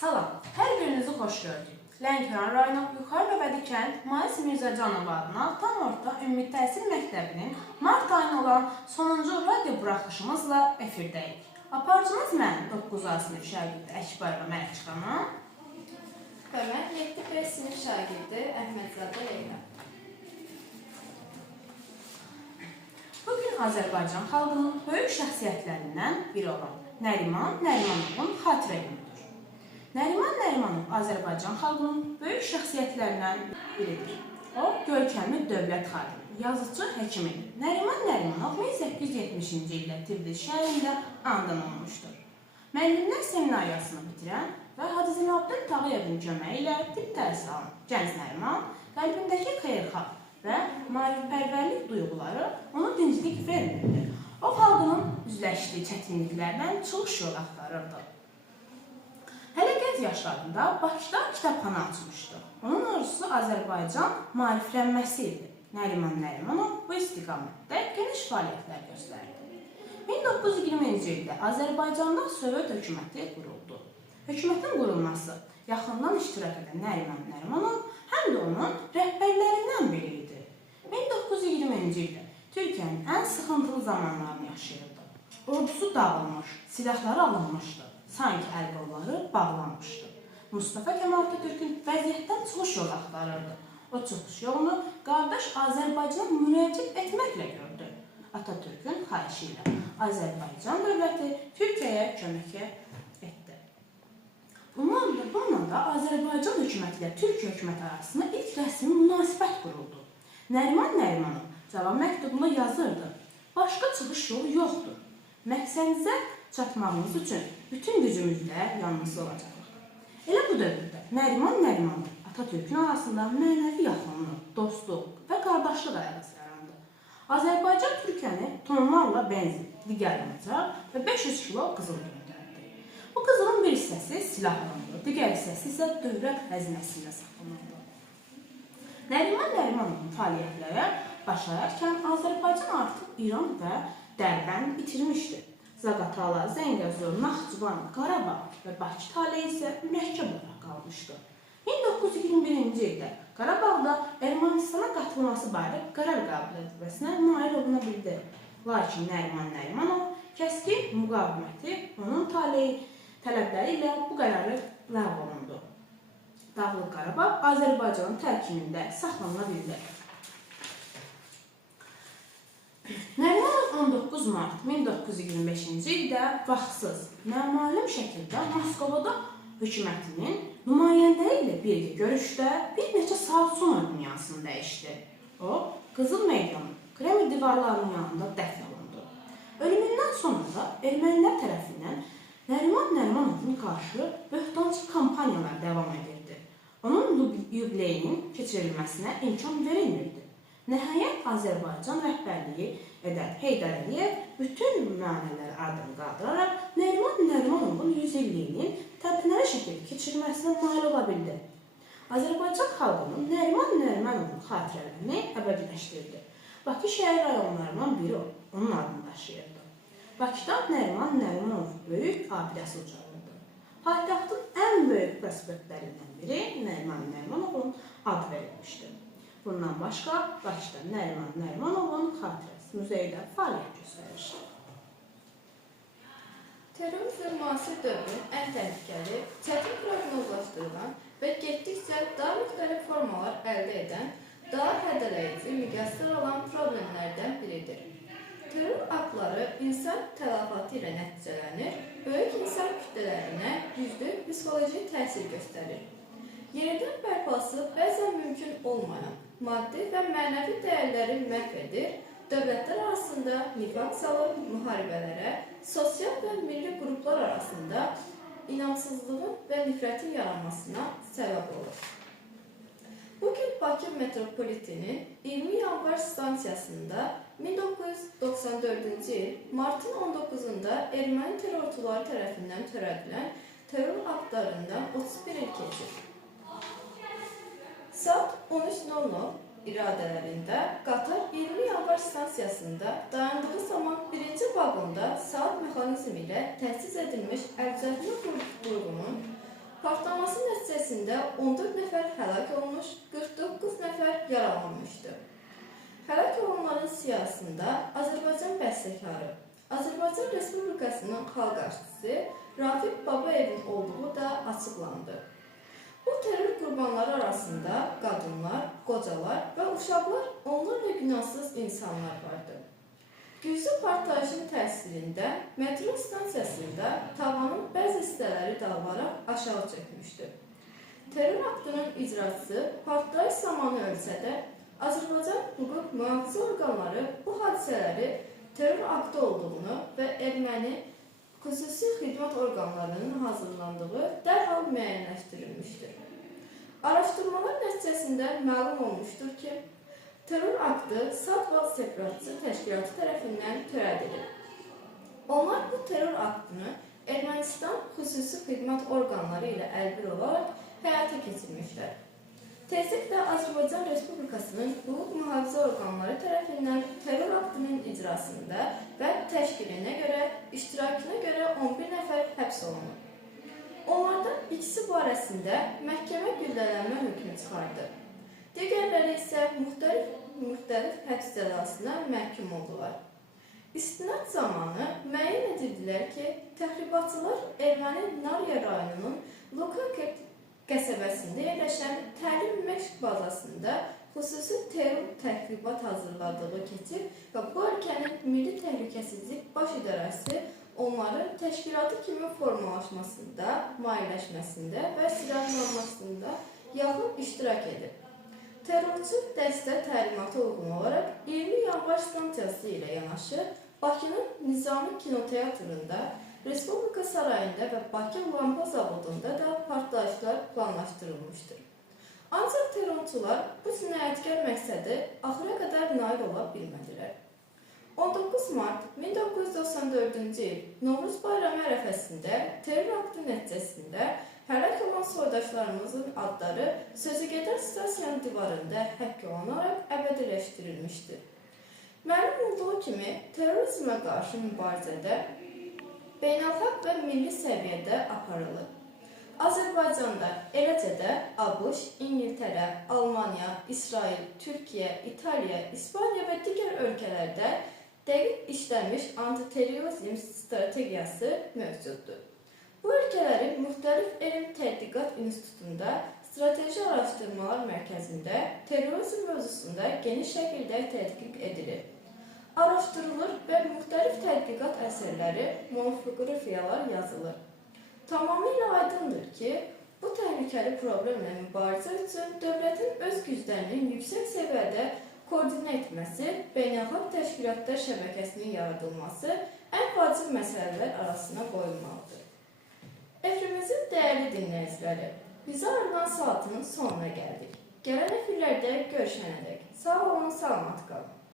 Salam, hər birinizi xoş gördük. Lənkəran rayonu Yuxarı Bəbədi kənd Mais Mirzəcanov adına tam orta ümumi təhsil məktəbinin mart ayına olan sonuncu radio buraxılışımızla efirdəyik. Aparıcınız mən 9A sinif şagirdi Əkbarova Mələk xanım və mən 7B sinif şagirdi Əhmədzadə Leyla. Bugün Azərbaycan xalqının böyük şəxsiyyətlərindən biri olan Nəriman Nərimanovun xatirə günüdür. Nəriman Nərimanov Azərbaycan xalqının böyük şəxsiyyətlərindən biridir. O, görkəmli dövlət xadimi, yazıcı, həkimidir. Nəriman Nərimanov 1870-ci ildə Tiflis şəhərində anadan olmuşdur. Müəllimlər seminariyasını bitirən və Hacı Zeynalabdin Tağıyevin köməyi ilə tibb təhsili alan gənc Nəriman, qəlbindəki xeyirxah və maarifpərvərlik duyğuları onu dinclik vermirdi. O, xalqının üzləşdiyi çətinliklərdən çıxış yol axtarırdı. Hələ gəz yaşlarında Bakıda kitabxana açmışdı. Onun arzusu Azərbaycan maariflənməsi idi. Nəriman Nərimanov bu istiqamətdə geniş fəaliyyətlər göstərdi. 1920-ci ildə Azərbaycanda Sovet hökuməti quruldu. Hökumətin qurulması yaxından iştirak edən Nəriman Nərimanov həm də onun rəhbərlərindən biri idi. 1920-ci ildə Türkiyənin ən sıxıntılı zamanlarını yaşayırdı. Ordusu dağılmış, silahları alınmışdı, sanki əl-qolları bağlanmışdı. Mustafa Kemal Atatürk'ün vəziyyətdən çıxış yolu axtarırdı. O çıxış yolunu qardaş Azərbaycana müraciət etməklə gördü. Atatürk'ün xahişi ilə Azərbaycan dövləti Türkiyəyə kömək etdi. Bununla da Azərbaycan hökuməti ilə Türkiyə hökuməti arasında ilk rəsmi münasibət quruldu. Nəriman Nərimanov cavab məktubunda yazırdı. Başqa çıxış yolu yoxdur. Məqsədinizə çatmağınız üçün bütün gücümüzlə yanınızda olacaq. Elə bu dövrdə Nəriman Nərimanov Atatürk'ün arasında mənəvi yaxınlıq, dostluq və qardaşlıq əlaqəsi yarandı. Azərbaycan Türkiyəni tonlarla benzin, digər yanacaq və 500 kilo qızıl göndərdi. Bu qızılın bir hissəsi silahlandı, digər hissəsi isə dövlət xəzinəsində saxlanıldı. Nəriman Nərimanovun fəaliyyətlərə başlayarkən Azərbaycan artıq İran və Dərbənd bitirmişdi. Zaqatala, Zəngəzur, Naxçıvan, Qarabağ və Bakı taleyi isə mürəkkəb olaraq qalmışdı. 1921-ci ildə Qarabağda Ermənistana qatılması barədə qərar qəbul edilməsinə nail oluna bildi. Lakin Nəriman Nərimanov kəskin müqaviməti onun tələbləri ilə bu qərarı ləğv olundu. Dağlıq Qarabağ Azərbaycanın tərkibində saxlanıla bildi. Nərimanov 19 mart 1925-ci ildə vaxtsız, naməlum şəkildə Moskovada hökumətinin nümayəndələri ilə birgə görüşdə bir neçə saat sonra dünyasını dəyişdi. O, Qızıl Meydanı, Kreml divarlarının yanında dəfn olundu. Ölümündən sonra da ermənilər tərəfindən Nəriman Nərimanovun qarşı böhtançı kampaniyalar davam edirdi. Onun yubileyinin keçirilməsinə imkan verilmirdi. Nəhayət Azərbaycan rəhbərliyi edən Heydər Əliyev bütün mənələri ardını qaldıraraq Nəriman Nərimanovun 100 illiyinin təntənəli şəkildə keçirilməsinə nail ola bildi. Azərbaycan xalqının Nəriman Nərimanovun xatirələrini əbədiləşdirdi. Bakı şəhər rayonlarından biri onun adını daşıyırdı. Bakıda Nəriman Nərimanov böyük abidəsi ucalırdı. Paytaxtın ən böyük prospektlərindən biri Nəriman Nərimanovun adı verilmişdi. Bundan başqa, Bakıda Nəriman Nərimanovun xatirəsi muzeydə fəaliyyət göstərir. Terrorizm müasir dövrün ən təhlükəli, çətin proqnozlaşdırılan və getdikcə daha müxtəlif formalar əldə edən, daha hədələyici miqyaslar olan problemlərdən biridir. Terror aktları insan tələfatı ilə nəticələnir, böyük insan kütlələrinə güclü psixoloji təsir göstərir. Yenidən bərpası bəzən mümkün olmayan maddi və mənəvi dəyərləri məhv edir, dövlətlər arasında nifaq salır, müharibələrə, sosial və milli qruplar arasında inamsızlığın və nifrətin yaranmasına səbəb olur. Bugün Bakı metropolitinin 20 yanvar stansiyasında 1994-cü il martın 19-da erməni terrorçuları tərəfindən törədilən terror aktlarından 31 il keçir. Saat 13:00 iradələrində qatar 20 yanvar stansiyasında dayandığı zaman birinci vaqonda saat mexanizmi ilə təsis edilmiş əlcəbli qurğunun nəticəsində 14 nəfər həlak olmuş, 49 nəfər yaralanmışdı. Həlak olanların siyahısında Azərbaycan bəstəkarı, Azərbaycan Respublikasının xalq artisti Rafiq Babayevin olduğu da açıqlandı. Bu terror qurbanları arasında qadınlar, qocalar və uşaqlar, onlarla günahsız insanlar vardı. Güclü partlayışın təsirində metro stansiyasında tavanın bəzi hissələri dağılaraq aşağı çökmüşdü. Terror aktının icrası partlayış zamanı ölsə də, Azərbaycan hüquq mühafizə orqanları bu hadisələri terror aktı olduğunu və erməni xüsusi xidmət orqanlarının hazırlandığı dərhal müəyyənləşdirilmişdir. Araşdırmalar nəticəsində məlum olmuşdur ki, terror aktı Sadva Separatçı Təşkilatı tərəfindən törədilir. Onlar bu terror aktını Ermənistan xüsusi xidmət orqanları ilə əlbir olaraq həyata keçirmişlər. Tezliklə Azərbaycan Respublikasının hüquq mühafizə orqanları tərəfindən terror aktının icrasında və təşkilinə görə, iştirakına görə 11 nəfər həbs olunur. Onlardan ikisi barəsində məhkəmə güllələnmə hökmü çıxardı. Digərləri isə müxtəlif həbs cəzasına məhkum oldular. İstinad zamanı müəyyən edildilər ki, təxribatçılar Erməni Narya rayonunun Lukaket qəsəbəsində yerləşən təlim məşq bazasında xüsusi terror təxribat hazırladığı keçib və bu ölkənin Milli Təhlükəsizlik Baş İdarəsi onların təşkilatı kimi formalaşmasında, maliyyələşməsində və silahlanmasında yaxın iştirak edib. Terrorçu dəstə təlimatı uyğun olaraq 20 yanvar stansiyası ilə yanaşı Bakının Nizami Kinoteatrında, Respublika Sarayında və Bakı Lampa Zavodunda da partlayışlar planlaşdırılmışdır. Ancaq terrorçular bu cinayətkar məqsədi axıra qədər nail ola bilmədilər. 19 mart 1994-cü il Novruz bayramı ərəfəsində terror aktı nəticəsində həlak olan soydaşlarımızın adları sözügedən stasiyanın divarında həkk olunaraq əbədiləşdirilmişdir. Məlum olduğu kimi, terrorizmə qarşı mübarizədə beynəlxalq və milli səviyyədə aparılır. Azərbaycanda, eləcə də ABŞ, İngiltərə, Almaniya, İsrail, Türkiyə, İtaliya, İspaniya və digər ölkələrdə dəqiq işlənmiş antiterrorizm strategiyası mövcuddur. Bu ölkələrin müxtəlif elm tədqiqat institutunda, strateji araşdırmalar mərkəzində terrorizm mövzusunda geniş şəkildə tədqiq edilir. Araşdırılır və müxtəlif tədqiqat əsərləri, monofoqrafiyalar yazılır. Tamamilə aydındır ki, bu təhlükəli problemlə mübarizə üçün dövlətin öz güclərinin yüksək səviyyədə koordinə etməsi, beynəlxalq təşkilatlar şəbəkəsinin yaradılması ən vacib məsələlər arasına qoyulmalıdır. Efrimizin dəyərli dinləyiciləri, bizə ayrılan saatın sonuna gəldik. Gələn efirlərdə görüşənədək. Sağ olun, salamat qalın.